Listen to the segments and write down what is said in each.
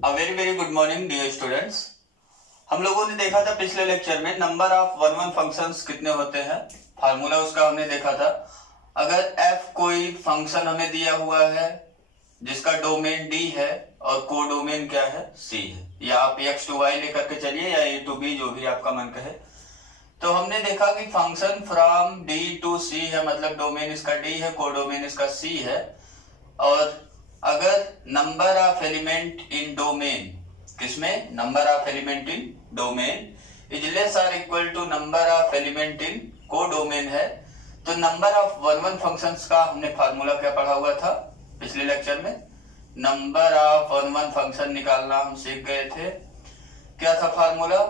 अ very very good morning dear students. हम लोगों ने देखा था पिछले लेक्चर में number of one one functions कितने होते हैं। फार्मूला उसका हमने देखा था। अगर f कोई फंक्शन हमें दिया हुआ है जिसका डोमेन d है और कोडोमेन क्या है c है, या आप x टू y लेकर के चलिए या a टू b, जो भी आपका मन कहे। तो हमने देखा कि function from d to c है, मतलब डोमेन इसका d है, कोडोमेन इसका c है। और अगर number of element in domain, किसमें, number of element in domain is less और equal to number of element in codomain है, तो number of one one functions का हमने फार्मूला क्या पढ़ा हुआ था पिछले लेक्चर में। Number of one one function निकालना हम सीख गए थे। क्या था formula?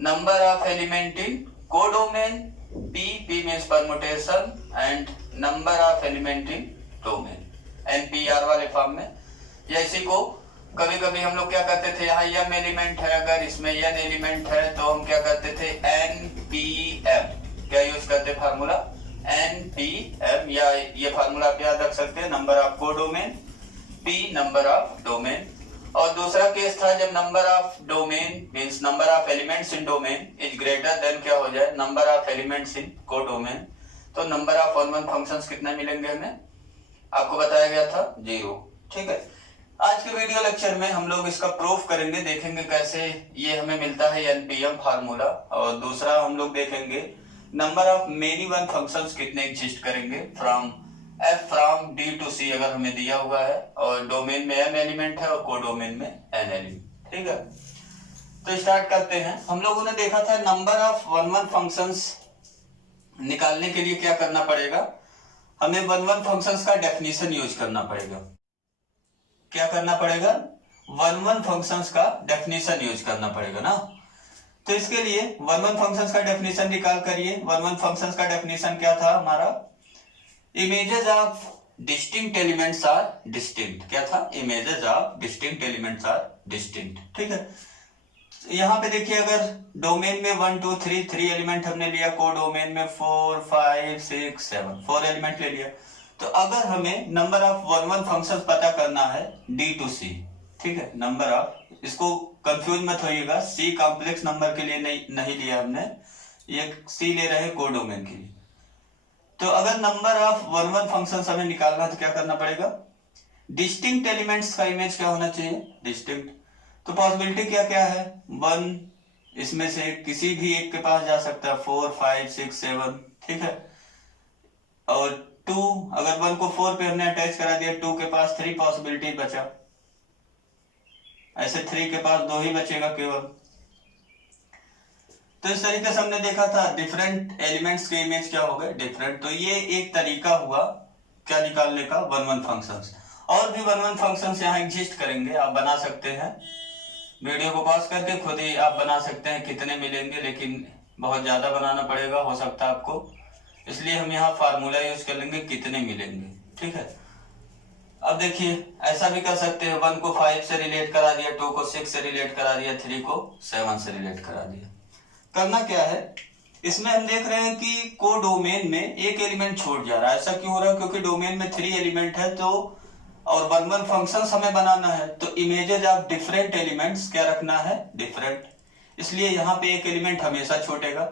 Number of element in codomain, p means permutation, and number of element in domain, NPR वाले फॉर्म में। या इसी को कभी कभी हम लोग क्या करते थे, यहाँ m एलिमेंट है, अगर इसमें n एलिमेंट है तो हम क्या करते थे, NPM क्या यूज करते फार्मूला, NPM, या ये फार्मूला आप याद रख सकते हैं, number of codomain, p number of domain. और दूसरा केस था जब number of domain means number of elements in domain is greater than क्या हो जाए, number of elements in codomain. तो number of one one functions कितना मिलेंगे हमें, आपको बताया गया था 0। ठीक है, आज के वीडियो लेक्चर में हम लोग इसका प्रूफ करेंगे, देखेंगे कैसे ये हमें मिलता है NPM फार्मूला। और दूसरा हम लोग देखेंगे number of many one functions कितने एग्जिस्ट करेंगे फ्रॉम d टू c, अगर हमें दिया हुआ है और डोमेन में m एलिमेंट है और कोडोमेन में n एलिमेंट। ठीक है, तो स्टार्ट करते हैं। हम लोगों ने देखा था number of one one functions निकालने के लिए क्या करना पड़ेगा, हमें वन वन फंक्शंस का डेफिनेशन यूज करना पड़ेगा। क्या करना पड़ेगा, वन वन फंक्शंस का डेफिनेशन यूज करना पड़ेगा ना। तो इसके लिए वन वन फंक्शंस का डेफिनेशन निकाल करिए। वन वन फंक्शंस का डेफिनेशन क्या था हमारा, images of distinct elements are distinct. क्या था, images of distinct elements are distinct. ठीक है, यहाँ पे देखिए, अगर डोमेन में 1 2 3 एलिमेंट हमने लिया, कोडोमेन में 4 5 6 7 4 एलिमेंट ले लिया, तो अगर हमें number of one one functions पता करना है d टू c, ठीक है, नंबर ऑफ, इसको कंफ्यूज मत होइएगा, c कॉम्प्लेक्स नंबर के लिए नहीं लिया हमने, ये c ले रहे हैं कोडोमेन के लिए। तो अगर number of one one functions हमें निकालना है तो क्या करना पड़ेगा, डिस्टिंक्ट एलिमेंट्स का इमेज क्या होना चाहिए, डिस्टिंक्ट। तो पॉसिबिलिटी क्या क्या है, 1 इसमें से किसी भी एक के पास जा सकता है, 4 5 6 7, ठीक है। और 2, अगर 1 को 4 पे हमने अटैच करा दिया, 2 के पास 3 पॉसिबिलिटी बचा, ऐसे 3 के पास 2 ही बचेगा केवल। तो इस तरीके से हमने देखा था डिफरेंट एलिमेंट्स के इमेज क्या हो गए, डिफरेंट। तो ये एक तरीका हुआ क्या निकालने का, वन वन फंक्शंस। और भी वन वन फंक्शंस यहाँ एग्जिस्ट करेंगे, आप बना सकते हैं, वीडियो को पॉज करके खुद ही आप बना सकते हैं कितने मिलेंगे, लेकिन बहुत ज्यादा बनाना पड़ेगा हो सकता है आपको, इसलिए हम यहाँ फार्मूला यूज कर लेंगे कितने मिलेंगे। ठीक है, अब देखिए ऐसा भी कर सकते हैं, 1 को 5 से रिलेट करा दिया, 2 को 6 से रिलेट करा दिया, 3 को 7 से रिलेट करा दिया। करना क्या है, इसमें हम देख रहे हैं कि कोडोमेन में एक एलिमेंट छूट जा रहा है। ऐसा क्यों हो रहा है, क्योंकि डोमेन में 3 एलिमेंट है, तो और वन वन फंक्शंस हमें बनाना है, तो इमेजेस ऑफ डिफरेंट एलिमेंट्स क्या रखना है, डिफरेंट। इसलिए यहाँ पे एक एलिमेंट हमेशा छूटेगा,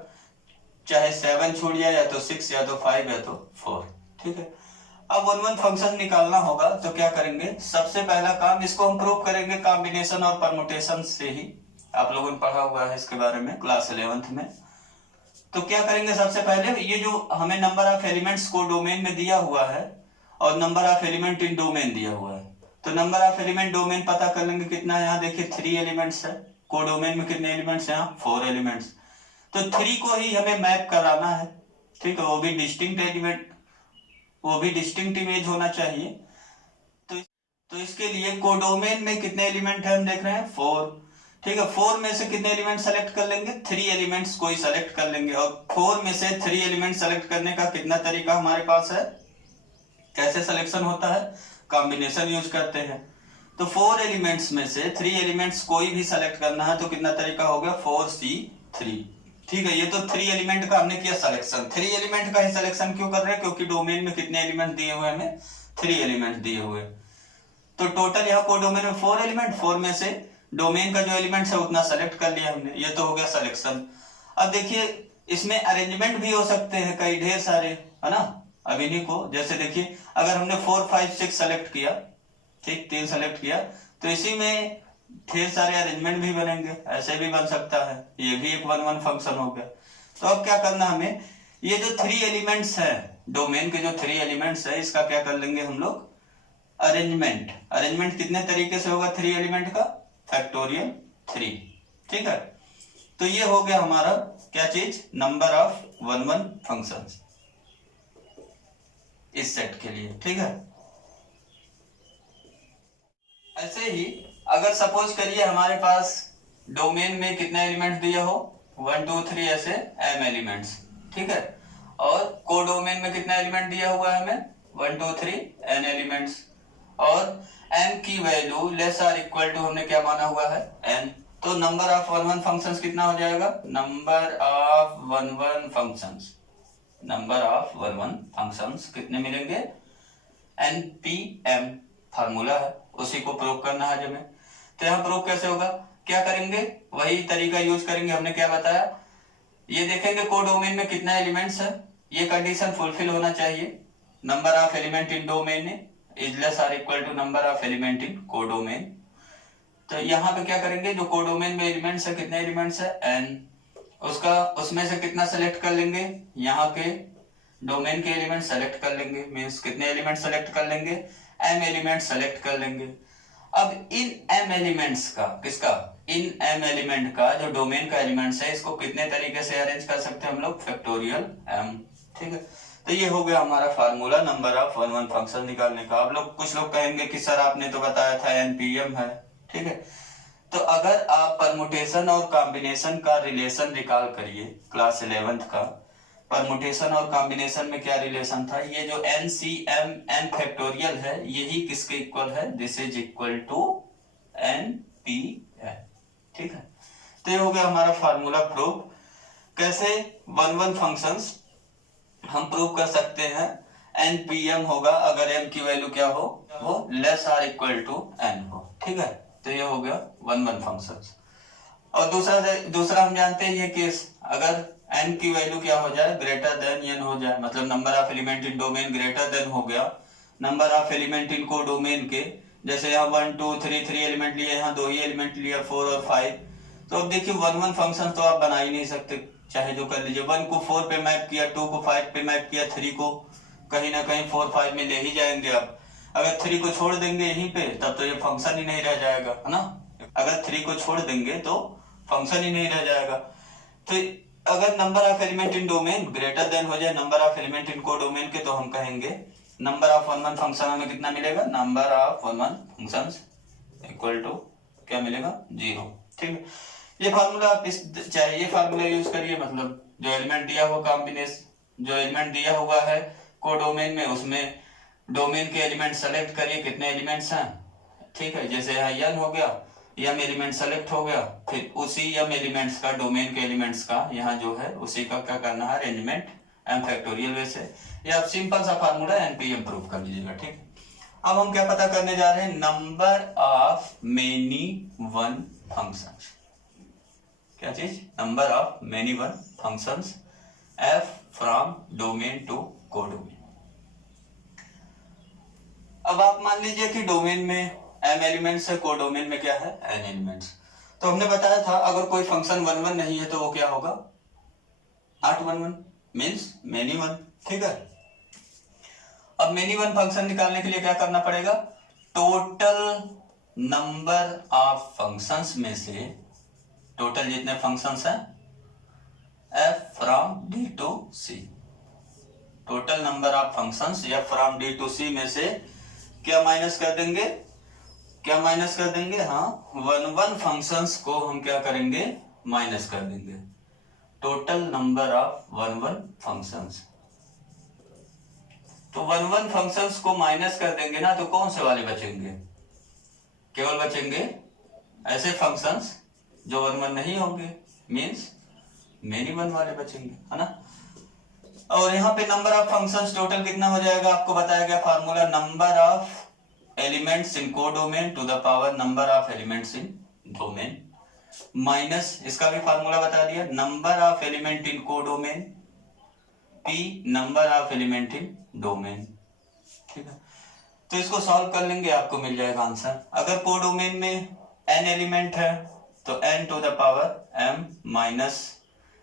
चाहे 7 छूट जाए, या तो 6 या तो 5 या तो 4। ठीक है, अब वन वन फंक्शन निकालना होगा, तो क्या करेंगे, सबसे पहला काम, इसको हम प्रूव करेंगे कॉम्बिनेशन और परमुटेशन से ही। आप लोगों ने पढ़ा हुआ है इसके बारे में क्लास 11th में। तो क्या करेंगे, सबसे पहले ये जो हमें नंबर ऑफ एलिमेंट्स को डोमेन में दिया हुआ है और number of element in domain दिया हुआ है, तो नंबर ऑफ एलिमेंट डोमेन पता कर लेंगे कितना है। यहाँ देखिए 3 एलिमेंट्स है, कोडोमेन में कितने एलिमेंट्स हैं, यहाँ 4 एलिमेंट्स। तो 3 को ही हमें मैप कराना है, ठीक है, वो भी डिस्टिंक्ट एलिमेंट, वो भी डिस्टिंक्ट इमेज होना चाहिए। तो इसके लिए कोडोमेन में कितने एलिमेंट है हम देख रहे हैं, 4। ठीक है, 4 में से कितने एलिमेंट सेलेक्ट कर लेंगे, 3 एलिमेंट्स को ही सेलेक्ट कर लेंगे। और 4 में से 3 एलिमेंट सेलेक्ट करने का कितना तरीका हमारे पास है, कैसे सिलेक्शन होता है, कॉम्बिनेशन यूज करते हैं। तो 4 एलिमेंट्स में से 3 एलिमेंट्स कोई भी सेलेक्ट करना है, तो कितना तरीका हो गया, 4C3। ठीक है, ये तो 3 एलिमेंट का हमने किया सिलेक्शन। 3 एलिमेंट का ही सिलेक्शन क्यों कर रहे हैं, क्योंकि डोमेन में कितने एलिमेंट दिए हुए हैं हमें, 3 एलिमेंट दिए हुए। तो टोटल यहाँ कोडोमेन में 4 एलिमेंट, 4 में से डोमेन का जो एलिमेंट्स है उतना सेलेक्ट कर लिया हमने, ये तो हो गया सिलेक्शन। अब देखिए इसमें अरेंजमेंट भी हो सकते हैं कई ढेर सारे, है ना। अब इन्हीं को जैसे देखिए अगर हमने 4 5 6 सेलेक्ट किया, ठीक 3 सेलेक्ट किया, तो इसी में ढेर सारे अरेंजमेंट भी बनेंगे, ऐसे भी बन सकता है, ये भी एक 1 1 फंक्शन हो गया। तो अब क्या करना हमें, ये जो 3 एलिमेंट्स है डोमेन के, जो 3 एलिमेंट्स है इसका क्या कर लेंगे हम लोग, अरेंजमेंट। अरेंजमेंट कितने तरीके से होगा 3 एलिमेंट का, फैक्टोरियल 3, ठीक है। तो ये हो गया हमारा क्या चीज, नंबर ऑफ 1 1 फंक्शंस इस सेट के लिए, ठीक है। ऐसे ही अगर सपोज करिए हमारे पास डोमेन में कितने एलिमेंट्स दिया हो, 1 2 3 ऐसे m एलिमेंट्स, ठीक है। और कोडोमेन में कितना एलिमेंट दिया हुआ है हमें, 1 2 3 n एलिमेंट्स। और m की value less or equal to हमने क्या माना हुआ है, n। तो नंबर ऑफ 1 1 फंक्शंस कितना हो जाएगा, number of 1 1 functions, number of 1 1 functions कितने मिलेंगे, npm फार्मूला है, उसी को प्रूव करना है हमें। तो यहाँ प्रूव कैसे होगा, क्या करेंगे, वही तरीका यूज करेंगे, हमने क्या बताया, ये देखेंगे कोडोमेन में कितना एलिमेंट्स है, ये कंडीशन फुलफिल होना चाहिए, number of element in domain is less or equal to number of element in codomain. तो यहाँ पे क्या करेंगे, जो कोडोमेन में एलिमेंट्स है, कितने एलिमेंट्स है, n, उसका उसमें से कितना सेलेक्ट कर लेंगे, यहाँ के डोमेन के एलिमेंट सेलेक्ट कर लेंगे, मीन्स कितने एलिमेंट सेलेक्ट कर लेंगे, m एलिमेंट सेलेक्ट कर लेंगे। अब इन m एलिमेंट्स का, किसका, इन m एलिमेंट का जो डोमेन का एलिमेंट्स है, इसको कितने तरीके से अरेंज कर सकते हैं हम लोग, फैक्टोरियल m, ठीक है। तो ये हो गया हमारा फार्मूला नंबर ऑफ 1 1 फंक्शन निकालने का। अब लोग कुछ लोग कहेंगे कि सर आपने तो बताया था npm है, ठीक है। तो अगर आप परमुटेशन और कॉम्बिनेशन का रिलेशन रिकॉल करिए क्लास 11th का, परमुटेशन और कॉम्बिनेशन में क्या रिलेशन था, ये जो NCM n फैक्टोरियल है यही किसके इक्वल है, this is equal to NPM, ठीक है। तो ये हो गया हमारा फार्मूला प्रूव। कैसे 1 1 फंक्शंस हम प्रूव कर सकते हैं, NPM होगा अगर m की वैल्यू क्या हो, वो less or equal to n हो, ठीक है। तो ये हो गया 1 1 फंक्शंस। और दूसरा हम जानते हैं ये केस, अगर n की वैल्यू क्या हो जाए, ग्रेटर देन n हो जाए, मतलब number of element in domain greater than हो गया नंबर ऑफ एलिमेंट इन को डोमेन के। जैसे यहाँ 1 2 3 3 एलिमेंट लिए, यहाँ 2 ही एलिमेंट लिया, 4 और 5। तो अब देखिए 1 1 फंक्शन तो आप बना ही नहीं सकते, चाहे जो कर लीजिए। 1 को 4 पे मैप किया, 2 को 5 पे मैप किया, 3 को कहीं ना कहीं 4 5 में ले ही जाएंगे आप। अगर 3 को छोड़ देंगे यहीं पे तब तो ये फंक्शन ही नहीं रह जाएगा, है ना। अगर 3 को छोड़ देंगे तो फंक्शन ही नहीं रह जाएगा। तो अगर number of element in domain greater than हो जाए नंबर ऑफ एलिमेंट इन को डोमेन के, तो हम कहेंगे नंबर ऑफ 1 1 फंक्शन हमें कितना मिलेगा, number of 1 1 functions equal to क्या मिलेगा, 0, ठीक है। ये फार्मूला आप चाहे ये फार्मूला यूज करिए, मतलब जो एलिमेंट दिया हुआ कॉम्बिनेशन, जो एलिमेंट दिया हुआ है कोडोमेन में, उसमें डोमेन के एलिमेंट सेलेक्ट करिए, कितने एलिमेंट्स हैं, ठीक है। जैसे यहाँ n हो गया, m एलिमेंट सेलेक्ट हो गया, फिर उसी m एलिमेंट्स का, डोमेन के एलिमेंट्स का यहाँ जो है उसी का क्या करना है, अरेंजमेंट m फैक्टोरियल वे से। ये आप सिंपल सा फार्मूला npm प्रूव कर लीजिएगा, ठीक। अब हम क्या पता करने जा रहे हैं, number of many one functions. क्या चीज, number of many one functions f from domain to codomain. अब आप मान लीजिए कि डोमेन में m एलिमेंट्स है, कोडोमेन में क्या है, n एलिमेंट्स। तो हमने बताया था अगर कोई फंक्शन 1 1 नहीं है तो वो क्या होगा, नॉट 1 1, मींस मेनी वन, ठीक है। अब मेनी वन फंक्शन निकालने के लिए क्या करना पड़ेगा, टोटल नंबर ऑफ फंक्शंस में से, टोटल जितने फंक्शंस हैं f from d to c, total number of functions f from d to c में से क्या माइनस कर देंगे, क्या माइनस कर देंगे, हाँ 1 1 फंक्शंस को हम क्या करेंगे, माइनस कर देंगे, टोटल नंबर ऑफ 1 1 फंक्शंस। तो 1 1 फंक्शंस को माइनस कर देंगे ना, तो कौन से वाले बचेंगे, केवल बचेंगे ऐसे फंक्शंस जो 1 1 नहीं होंगे, मींस मेनी वन वाले बचेंगे, है ना। और यहाँ पे नंबर ऑफ फंक्शंस टोटल कितना हो जाएगा, आपको बताया गया formula, number of elements in codomain to the power number of elements in domain minus इसका भी फार्मूला बता दिया, number of element in codomain P number of element in domain. ठीक है, तो इसको सॉल्व कर लेंगे, आपको मिल जाएगा आंसर। अगर कोडोमेन में n एलिमेंट है तो n to the power m minus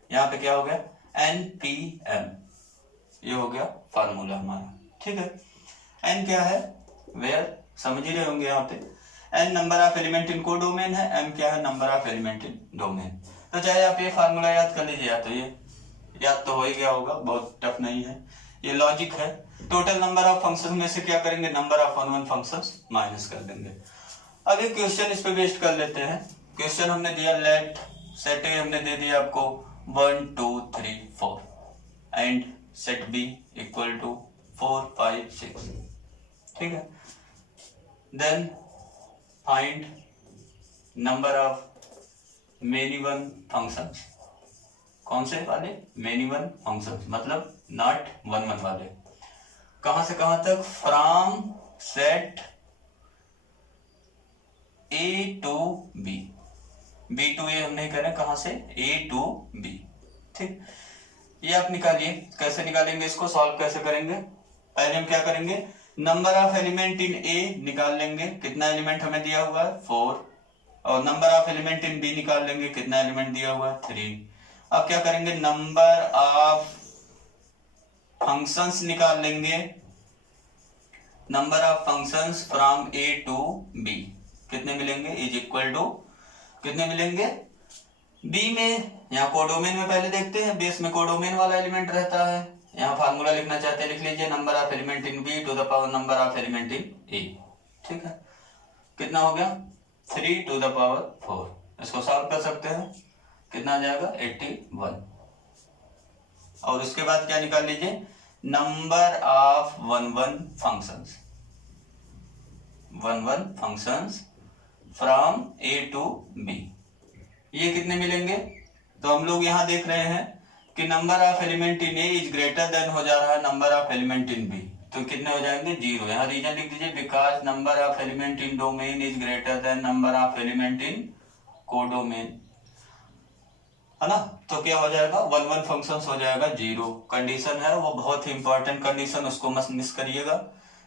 यहाँ पे क्या हो गया npm, ये हो गया फार्मूला हमारा। ठीक है, n क्या है, वेयर समझ ही रहे होंगे यहाँ पे, n number of element in codomain है, m क्या है, number of element in domain. तो चाहे आप ये फार्मूला याद कर लीजिए, या तो ये याद तो हो ही गया होगा, बहुत टफ नहीं है, ये लॉजिक है। टोटल नंबर ऑफ फंक्शन में से क्या करेंगे, number of one functions minus कर देंगे। अब एक क्वेश्चन इस पे बेस्ड कर लेते हैं। क्वेश्चन हमने दिया लेट सेट ए हमने दे दिया आपको 1 2 3 4 and set B equal to 4 5 6। ठीक है, then find number of many one functions. कौन से वाले, मेनी वन फंक्शंस, मतलब नॉट वन वन वाले। कहां से कहां तक, from set A to B, B to A हम नहीं करें, कहां से, ए टू बी। ठीक, ये आप निकालिए, कैसे निकालेंगे इसको, सॉल्व कैसे करेंगे। पहले हम क्या करेंगे, नंबर ऑफ एलिमेंट इन ए निकाल लेंगे, कितना एलिमेंट हमें दिया हुआ है 4, और number of element in B निकाल लेंगे, कितना एलिमेंट दिया हुआ है 3। अब क्या करेंगे, नंबर ऑफ फंक्शंस निकाल लेंगे, number of functions from A to B, कितने मिलेंगे, इज इक्वल टू कितने मिलेंगे, बी में, यहाँ कोडोमेन में पहले देखते हैं, बेस में कोडोमेन वाला एलिमेंट रहता है, यहाँ फार्मूला लिखना चाहते हैं लिख लीजिए, number of element in B to the power number of element in A. ठीक है, कितना हो गया 3 टू द पावर 4। इसको सॉल्व कर सकते हैं, कितना आ जाएगा 81। और उसके बाद क्या निकाल लीजिए, number of one one functions from A to B, ये कितने मिलेंगे। तो हम लोग यहां देख रहे हैं कि number of element in A is greater than हो जा रहा है number of element in B, तो कितने हो जाएंगे 0। यहाँ रीजन लिख दीजिए, because number of element in domain is greater than number of element in codomain, है ना। तो क्या हो जाएगा, वन वन फंक्शंस हो जाएगा 0। कंडीशन है वो बहुत ही इंपॉर्टेंट कंडीशन, उसको मत मिस करिएगा।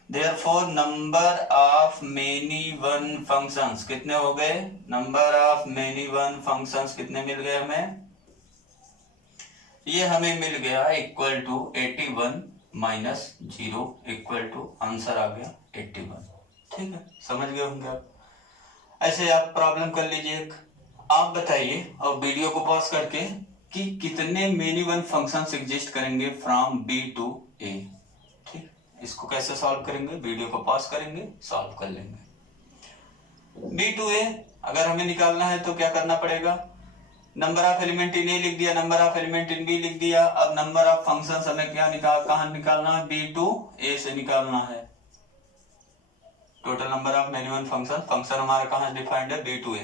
Therefore number of many one functions कितने हो गए, number of many one functions कितने मिल गए हमें, ये हमें मिल गया equal to 81 minus 0 equal to answer आ गया 81। ठीक है, समझ गए होंगे आप। ऐसे आप प्रॉब्लम कर लीजिए, आप बताइए और वीडियो को पॉज करके कि कितने मेनी वन फंक्शंस एग्जिस्ट करेंगे फ्रॉम बी टू ए। ठीक, इसको कैसे सॉल्व करेंगे, वीडियो को पॉज करेंगे, सॉल्व कर लेंगे। बी टू ए अगर हमें निकालना है तो क्या करना पड़ेगा, number of element in A लिख दिया, number of element in B लिख दिया। अब नंबर ऑफ फंक्शंस हमें क्या कहां निकालना है, बी टू ए से निकालना है। Total number of many one function हमारा कहां डिफाइंड है, बी टू ए।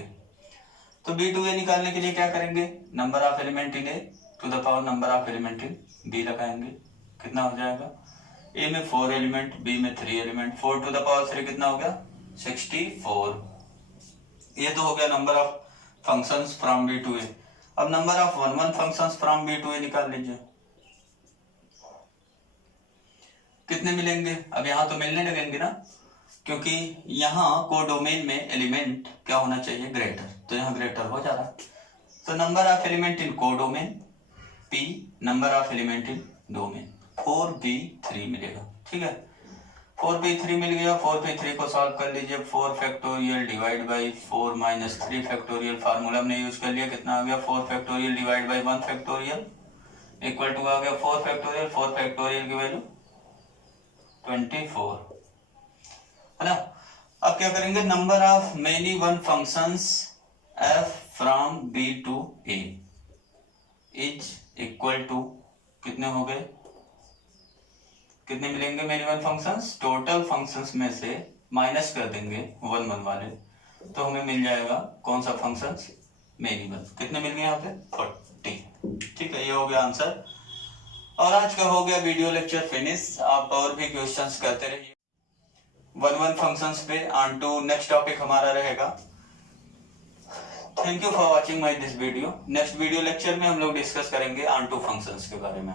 तो बी टू ए निकालने के लिए क्या करेंगे, number of element in A to the power number of element in B लगाएंगे, कितना हो जाएगा, ए में 4 एलिमेंट, बी में 3 एलिमेंट, 4 टू द पावर 3 कितना हो गया 64। ये तो हो गया number of functions from B to A. अब number of one one functions from B to A निकाल लीजिए, कितने मिलेंगे। अब यहां तो मिलने लगेंगे ना, क्योंकि यहाँ कोडोमेन में एलिमेंट क्या होना चाहिए, ग्रेटर, तो यहाँ ग्रेटर हो जा रहा है। तो number of element in codomain P number of element in domain 4p3 मिलेगा। ठीक है, 4p3 मिल गया। 4p3 को सॉल्व कर लीजिए, 4 factorial divide by 4 minus 3 factorial, formula हमने यूज कर लिया, कितना आ गया 4 factorial divide by 1 factorial equal to आ गया 4 फैक्टोरियल। 4 फैक्टोरियल की वैल्यू 24, है ना। अब क्या करेंगे, number of many one functions f from b to a is equal to कितने हो गए, कितने मिलेंगे many one functions, total functions में से माइनस कर देंगे वन वन वाले, तो हमें मिल जाएगा कौन सा फंक्शंस, मेनी वन। कितने मिल गए यहाँ पे 40। ठीक है, ये हो गया आंसर। और आज का हो गया वीडियो लेक्चर फिनिश। आप और भी क्वेश्चंस करते रहिए वन वन फंक्शंस पे। ऑन टू नेक्स्ट टॉपिक हमारा रहेगा thank you for watching my this video. Next video lecture में हम लोग डिस्कस करेंगे ऑन टू फंक्शंस के बारे में।